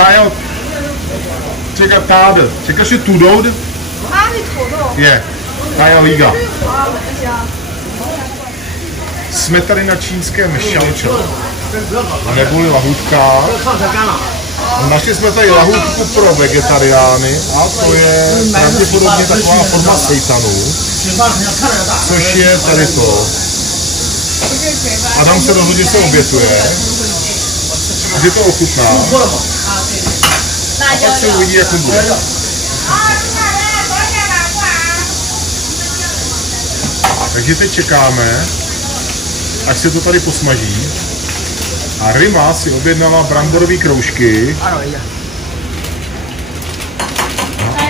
他要这个大的，这个是土豆的。啊，你土豆。Je, ta je liga. 好，等一下。 Jsme tady na čínském šanče, neboli lahůdka. Našli jsme tady lahůdku pro vegetariány a to je pravděpodobně taková forma sejtanu, což je tady to. Adam se rozhodně se obětuje, že to ochutná a pak se uvidí, jak to bude. Takže teď čekáme, až se to tady posmaží. A Rima si objednala bramborové kroužky.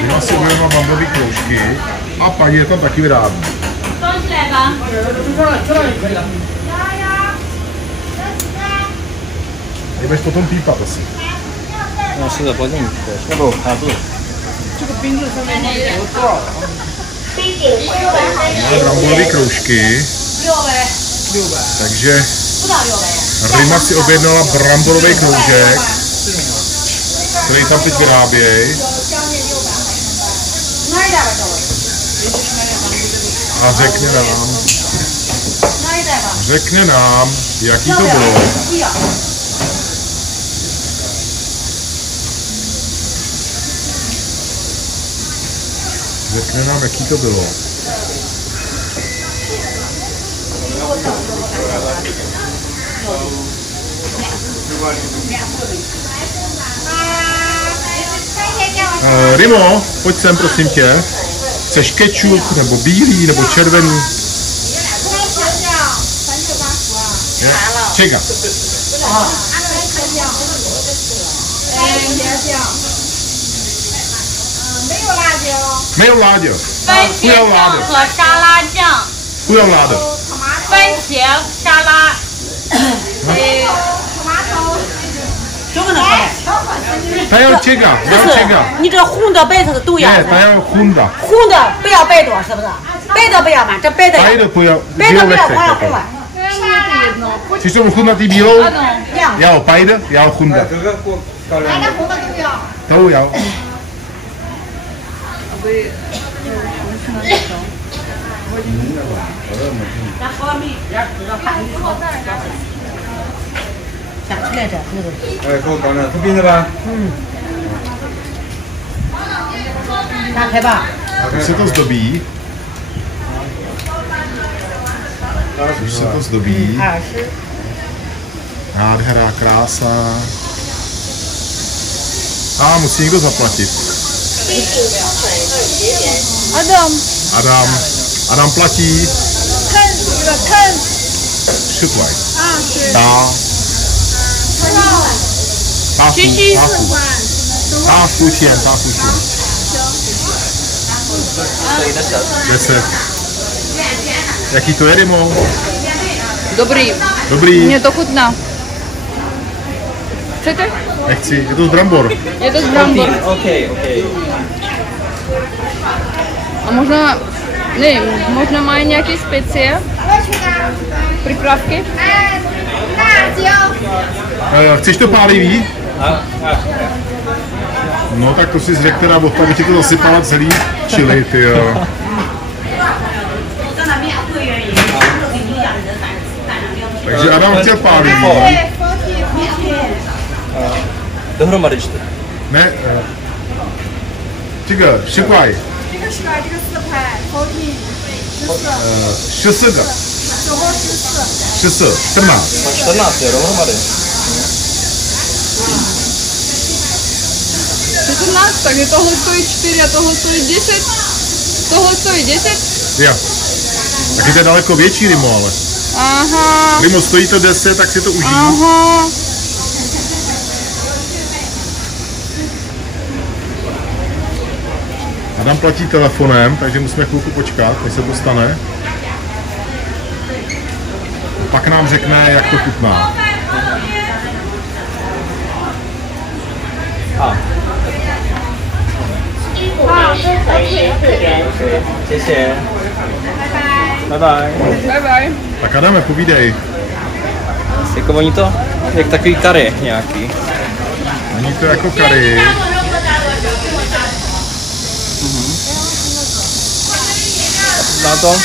Rima si objednala bramborové kroužky a paní je tam taky vyrábí. Jdeš potom pípat asi. No, si to podím, nebo chápu. Máme bramborové kroužky. Takže Rima si objednala bramborový kroužek, který tam teď vyrábějí. A řekne nám, jaký to bylo. Řekne nám, jaký to bylo. Rimo, pojď sem, prosím tě. Chceš kečup, nebo bílý, nebo červený? Čeká.没有辣椒。番茄酱和沙拉酱。不要辣的。番茄沙拉。他要这个，要这个。你这红的白色的都要。他要红的。红的不要白多，是不是？白的不要嘛，这白的。白的不要。白的不要，光要红了。Chceš to ochutnat i bílou? Já ho pajde, já ho chunda. To já. Už se to zdobí. Už se to zdobí. Nádhera, krása. A musí někdo zaplatit. Adam platí. 10块。大付钱。 10. Jaký to je, Rimo? Dobrý. Dobrý. Mně to chutná. Chcete? Nechci, je to z brambor. Je to z brambor. Okay. A možná, nevím, možná mají nějaké specie? Připravky? Chceš to pálivý? No tak to si řekl teda, bo tak ti to zasypala celý čili, ty jo. Takže Adam chtěl pálivý. Dohromady 4. Ne, 这个10块。这个10块，这个4块，14。14个。14, 14. 14 je dohromady. 14, takže tohle stojí 4 a tohle stojí 10. Tohle stojí 10? Jo. Taky to je daleko větší Rimo, ale. Aha. Rimo, stojí to 10, tak si to užij. Aha. Adam platí telefonem, takže musíme chvilku počkat, než se to stane. Pak nám řekne, jak to chutná. Bye bye. Tak Adame, povídej. Jako oni to, jak takový kary nějaký. Není to jako kary. Na to?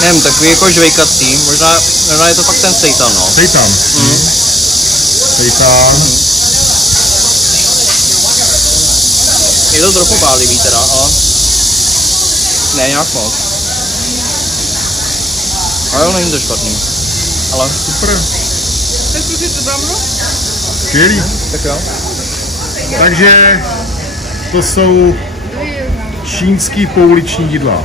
Nevím, takový jako žvejkatý, možná je to fakt ten seitan, no. Seitan. Seitan. Je to trochu pálivý teda, ale ne nějak moc. Ale není to špatný. Ale Super. Tak si to dám, no? Skvělý. tak jo. Takže to jsou čínský pouliční jídla.